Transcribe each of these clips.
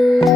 Okay,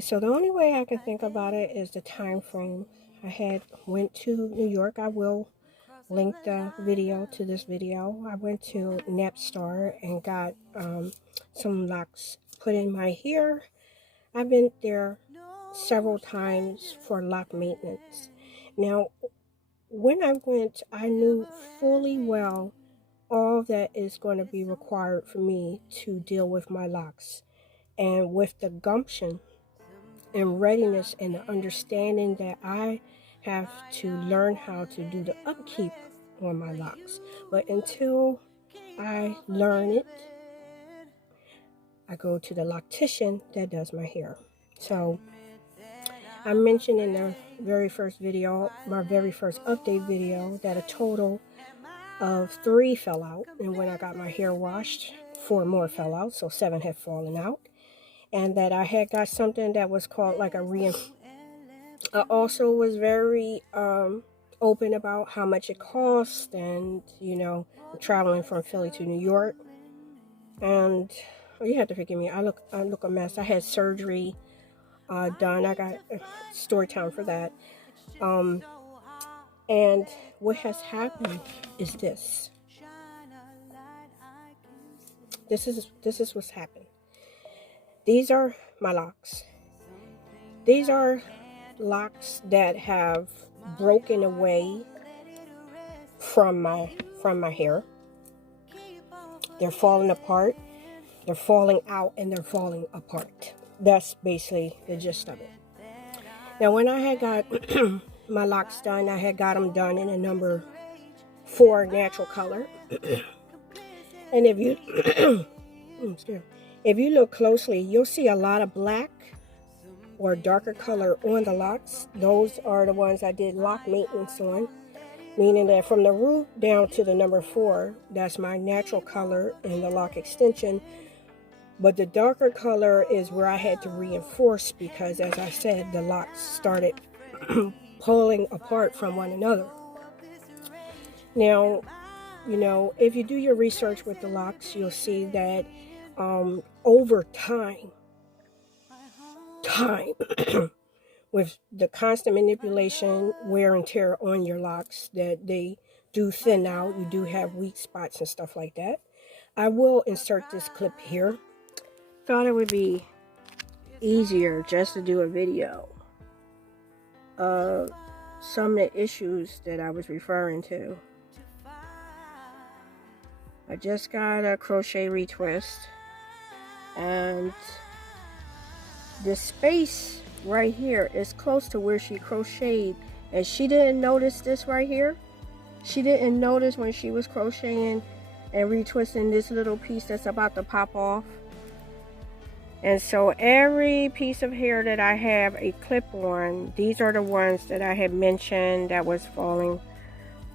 so the only way I can think about it is the time frame. I went to New York. I will link the video to this video. I went to Napstar and got some locks put in my hair. I've been there several times for lock maintenance. Now, when I went, I knew fully well all that is going to be required for me to deal with my locks. And with the gumption and readiness and the understanding that I have to learn how to do the upkeep on my locks. But until I learn it, I go to the loctician that does my hair. So I mentioned in the very first video, my very first update video, that a total of 3 fell out. And when I got my hair washed, 4 more fell out, so 7 had fallen out. And that I had got something that was called like a I also was very open about how much it cost, and traveling from Philly to New York. And you have to forgive me, I look a mess. I had surgery done. I got story time for that. And what has happened is this. This is what's happened. These are my locks. These are locks that have broken away from my hair. They're falling apart, they're falling out, and they're falling apart. That's basically the gist of it. Now, when I had got my locks done, I had got them done in a number 4 natural color. And if you look closely, you'll see a lot of black or darker color on the locks. Those are the ones I did lock maintenance on, meaning that from the root down to the number 4, that's my natural color in the lock extension. But the darker color is where I had to reinforce, because, as I said, the locks started pulling apart from one another. Now, if you do your research with the locks, you'll see that over time, with the constant manipulation, wear and tear on your locks, that they do thin out. You do have weak spots and stuff like that. I will insert this clip here. Thought it would be easier just to do a video of some of the issues that I was referring to. I just got a crochet retwist, and this space right here is close to where she crocheted, and she didn't notice this right here. She didn't notice when she was crocheting and retwisting this little piece that's about to pop off. And so every piece of hair that I have a clip on, these are the ones that I had mentioned that was falling,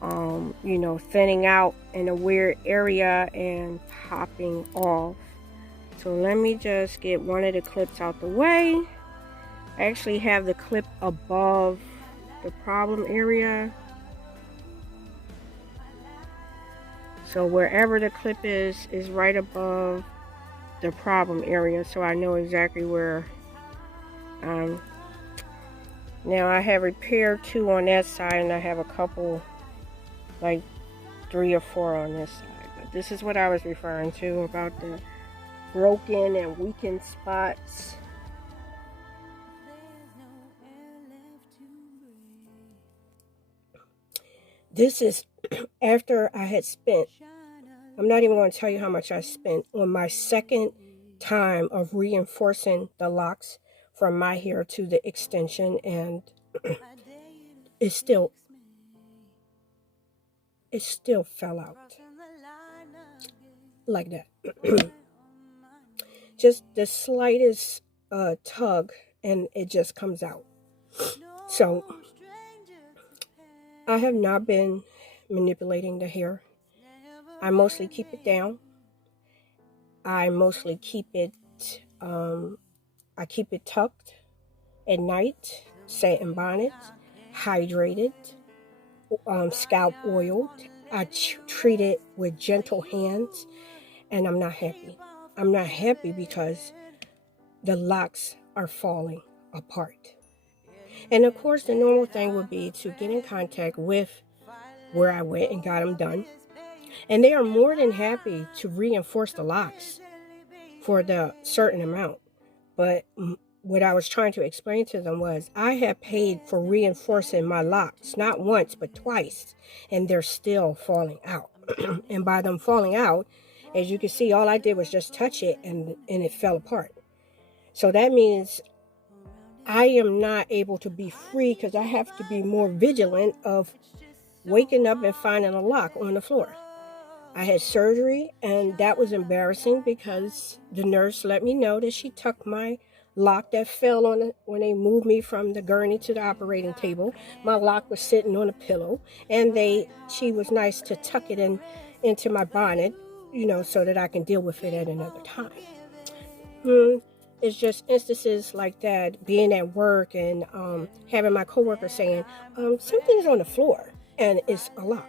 thinning out in a weird area and popping off. So let me just get one of the clips out the way. I actually have the clip above the problem area. So wherever the clip is right above the problem area, so I know exactly where. Now I have repaired 2 on that side, and I have a couple, like 3 or 4 on this side. But this is what I was referring to about the broken and weakened spots. This is after I had spent, I'm not even going to tell you how much I spent on my second time of reinforcing the locks from my hair to the extension, and it still fell out like that. Just the slightest tug and it just comes out. So I have not been manipulating the hair. I mostly keep it down. I mostly keep it, I keep it tucked at night, satin bonnet, hydrated, scalp oiled. I treat it with gentle hands, and I'm not happy. I'm not happy because the locks are falling apart. And of course, the normal thing would be to get in contact with where I went and got them done. And they are more than happy to reinforce the locks for the certain amount. But what I was trying to explain to them was I have paid for reinforcing my locks, not once, but twice, and they're still falling out. And by them falling out, as you can see, all I did was just touch it and it fell apart. So that means I am not able to be free because I have to be more vigilant of waking up and finding a lock on the floor. I had surgery, and that was embarrassing because the nurse let me know that she tucked my lock that fell on it when they moved me from the gurney to the operating table. My lock was sitting on a pillow, and she was nice to tuck it into my bonnet, so that I can deal with it at another time. It's just instances like that, being at work and having my coworker saying, something's on the floor, and it's a lock.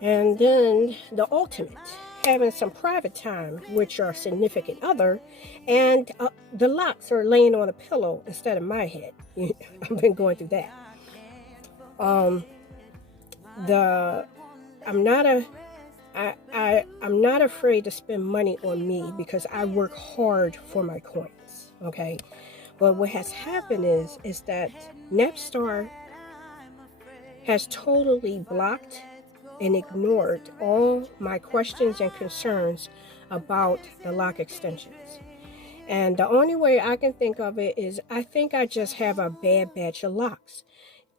And then the ultimate, having some private time with your significant other, and the locks are laying on a pillow instead of my head. I've been going through that. I'm not afraid to spend money on me because I work hard for my coins. Okay, but what has happened is that Napstar has totally blocked and ignored all my questions and concerns about the lock extensions. And the only way I can think of it is I think I just have a bad batch of locks.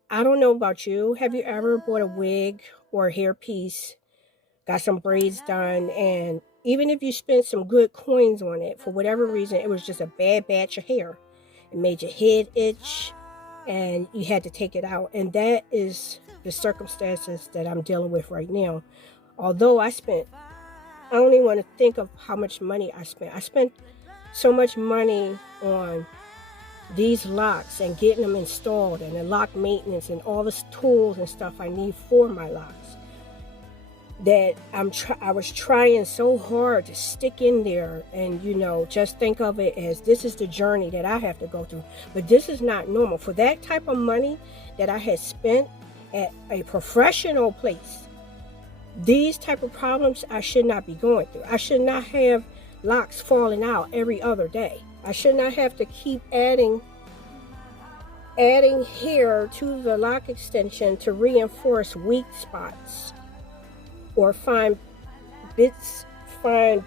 I don't know about you. Have you ever bought a wig or a hairpiece, got some braids done, and even if you spent some good coins on it, for whatever reason, it was just a bad batch of hair. It made your head itch, and you had to take it out. And that is the circumstances that I'm dealing with right now. Although I don't even want to think of how much money I spent. I spent so much money on these locks and getting them installed and the lock maintenance and all the tools and stuff I need for my locks that I was trying so hard to stick in there and, just think of it as this is the journey that I have to go through. But this is not normal. For that type of money that I had spent at a professional place, these type of problems I should not be going through. I should not have locks falling out every other day. I should not have to keep adding hair to the lock extension to reinforce weak spots, or find bits and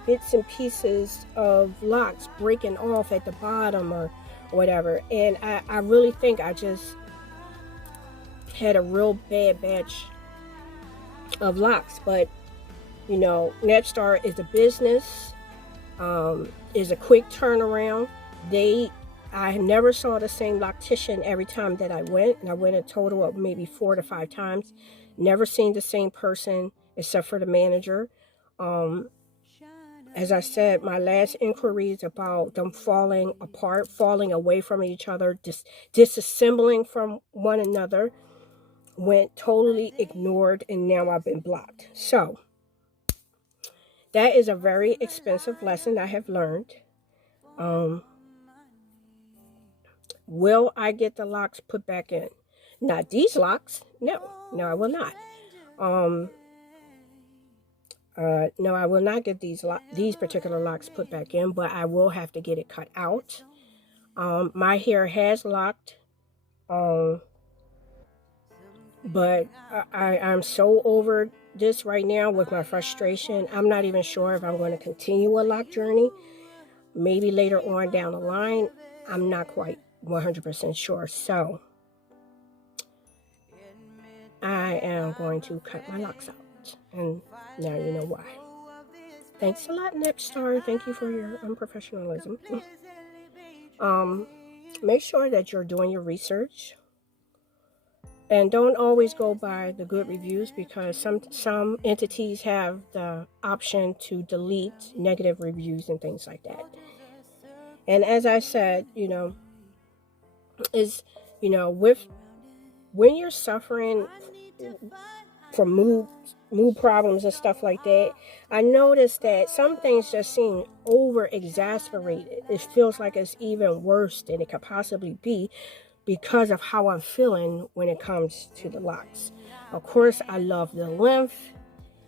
pieces of locks breaking off at the bottom or whatever. And I really think I just had a real bad batch of locks. But Napstar is a business, is a quick turnaround. I never saw the same loctician every time that I went, and I went a total of maybe 4 to 5 times. Never seen the same person except for the manager. As I said, my last inquiries about them falling apart, falling away from each other, disassembling from one another, went totally ignored, and now I've been blocked. So that is a very expensive lesson I have learned. Will I get the locks put back in? Not these locks. No, I will not. No, I will not get these particular locks put back in, but I will have to get it cut out. My hair has locked, but I'm so over this right now with my frustration. I'm not even sure if I'm going to continue a lock journey. Maybe later on down the line. I'm not quite 100% sure. So I am going to cut my locks out. And now you know why. Thanks a lot, Napstar. Thank you for your unprofessionalism. Make sure that you're doing your research. And don't always go by the good reviews, because some entities have the option to delete negative reviews and things like that. And as I said, when you're suffering from mood problems and stuff like that, I noticed that some things just seem over exasperated. It feels like it's even worse than it could possibly be, because of how I'm feeling when it comes to the locks. Of course, I love the length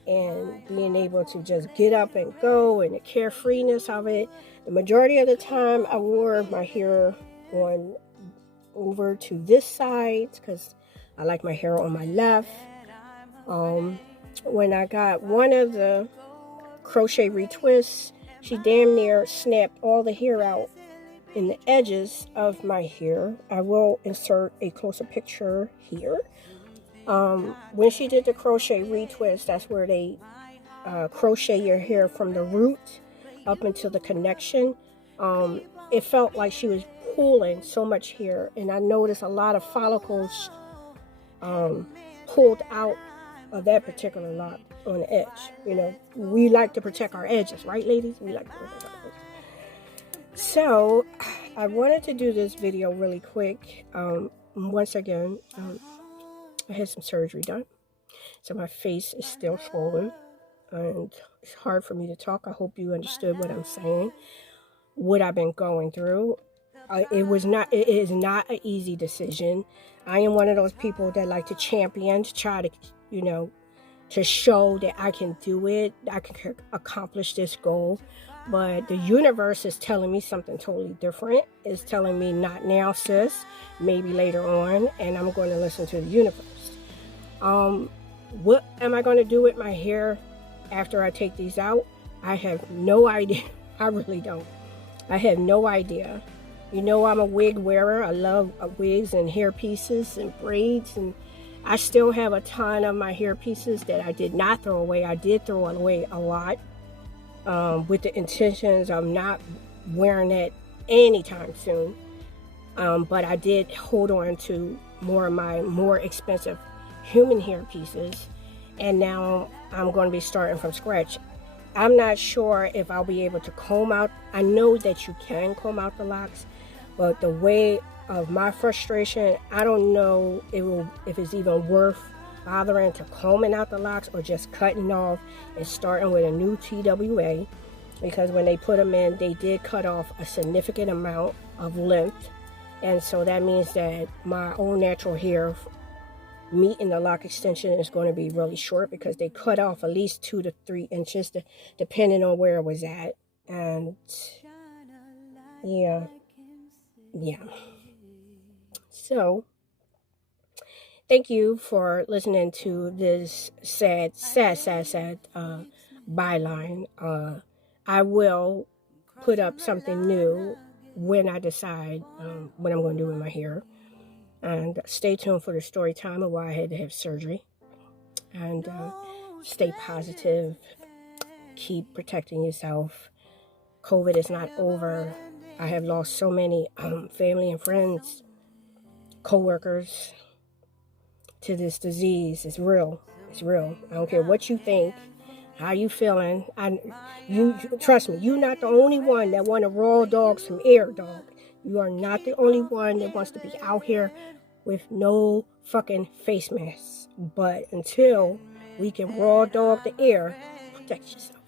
and being able to just get up and go, and the carefreeness of it. The majority of the time, I wore my hair on over to this side because I like my hair on my left. When I got one of the crochet retwists, she damn near snapped all the hair out in the edges of my hair. I will insert a closer picture here. When she did the crochet retwist, that's where they crochet your hair from the root up until the connection. It felt like she was pulling so much hair, and I noticed a lot of follicles pulled out of that particular lock on the edge. We like to protect our edges, right, ladies? We like to protect our edges. So I wanted to do this video really quick. Once again, I had some surgery done, so my face is still swollen and it's hard for me to talk. I hope you understood what I'm saying, what I've been going through. It is not an easy decision. I am one of those people that like to champion, to try to, to show that I can do it, I can accomplish this goal. But the universe is telling me something totally different. It's telling me, not now, sis, maybe later on, and I'm going to listen to the universe. What am I going to do with my hair after I take these out? I have no idea. I really don't. I have no idea. I'm a wig wearer. I love wigs and hair pieces and braids, and I still have a ton of my hair pieces that I did not throw away. I did throw away a lot. With the intentions of not wearing it anytime soon. But I did hold on to more of my more expensive human hair pieces, and now I'm going to be starting from scratch. I'm not sure if I'll be able to comb out. I know that you can comb out the locks, but the way of my frustration, I don't know if it's even worth bothering to combing out the locks or just cutting off and starting with a new TWA, because when they put them in, they did cut off a significant amount of length, and so that means that my own natural hair meeting the lock extension is going to be really short, because they cut off at least 2 to 3 inches depending on where it was at. And yeah. So thank you for listening to this sad byline. I will put up something new when I decide what I'm going to do with my hair. And stay tuned for the story time of why I had to have surgery. And stay positive. Keep protecting yourself. COVID is not over. I have lost so many family and friends, co-workers, to this disease. It's real. It's real. I don't care what you think, how you feeling. You trust me, you're not the only one that want to raw dog some air, dog. You are not the only one that wants to be out here with no fucking face masks. But until we can raw dog the air, protect yourself.